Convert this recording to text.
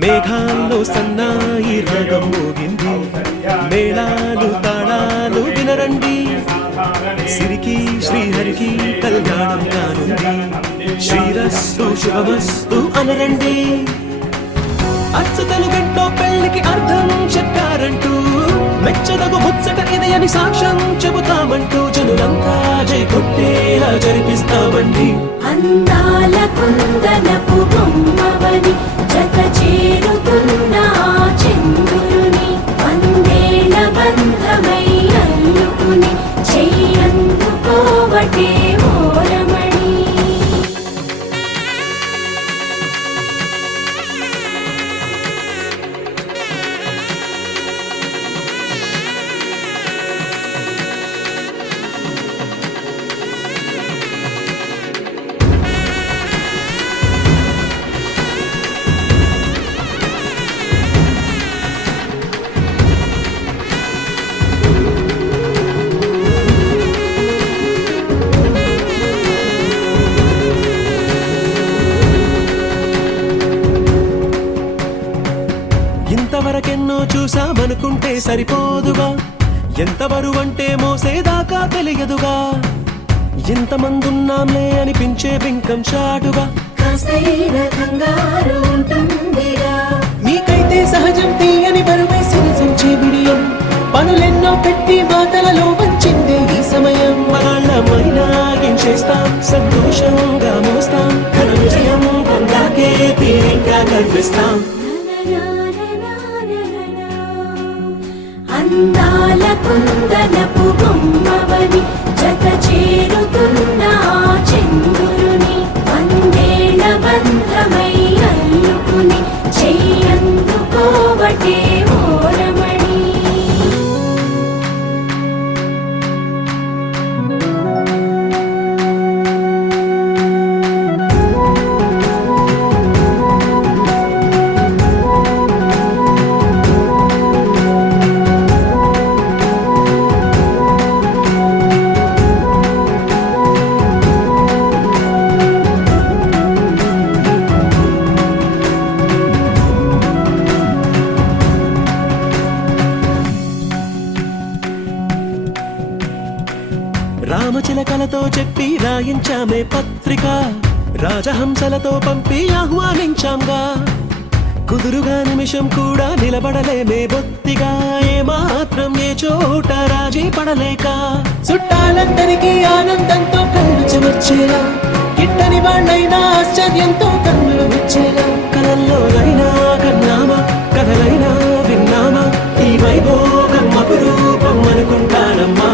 మేఘాల్లో సన్నాయి రాగం మోగింది, మేళాలు తాళాలు వినరండి, సిరికి శ్రీహరికి కళ్యాణం కానుంది, శ్రీరస్తు శుభమస్తు అనరండి. అచ్చతలు గంటో పెళ్లికి అర్థం చెప్పారంటూ, మెచ్చదగు ముచ్చట ఇది అని సాక్ష్యం చెబుతామంటూ, జనులంతా జై కొట్టేలా జరిపిస్తామండి. అందాల కుందనపు బొమ్మవని జత చేరుతున్న చంద్రుని, వందేళ్ల బంధమై అల్లుకుని చెయ్యందుకోవటే ఓరమణి. ఇంతవరకెన్నో చూసామనుకుంటే సరిపోదుగా, ఎంత బరువంటే మోసేదాకా తెలియదుగా, ఇంతమందున్నాంలే అనిపించే బింకం చాటుగా, మీకైతే సహజం తీయని బరువై సిరిసించే బిడియం, పనులెన్నో పెట్టి మాటలలో వంచిందే ఈ సమయం. మనాళ్ళమైనాగించేస్తాం, సంతోషంగా మోస్తాం, ఘన విజయం పొందాకే తీరిగ్గా కనిపిస్తాం. అందాల కుందనపు బొమ్మవని జత చేరుతున్న చంద్రుని, వందేళ్ల బంధమై అల్లుకుని చెయ్యందుకోవటే ఓరమణి. రామచిలకలతో చెప్పి రాయించామే పత్రిక, రాజహంసలతో పంపి ఆహ్వానించాంగా, కుదురుగా నిమిషం కూడా నిలబడలేమే బొత్తిగా, ఏమాత్రం ఏ చోట రాజీ పడలేక, చుట్టాలందరికీ ఆనందంతో కళ్ళు చెమర్చేలా, గిట్టని వాళ్ళైనా ఆశ్చర్యంతో కన్నులు వచ్చేలా, కలల్లోనైనా కన్నామా, కథలైనా విన్నామా, ఈ వైభోగం అపురూపం అనుకుంటానమ్మా.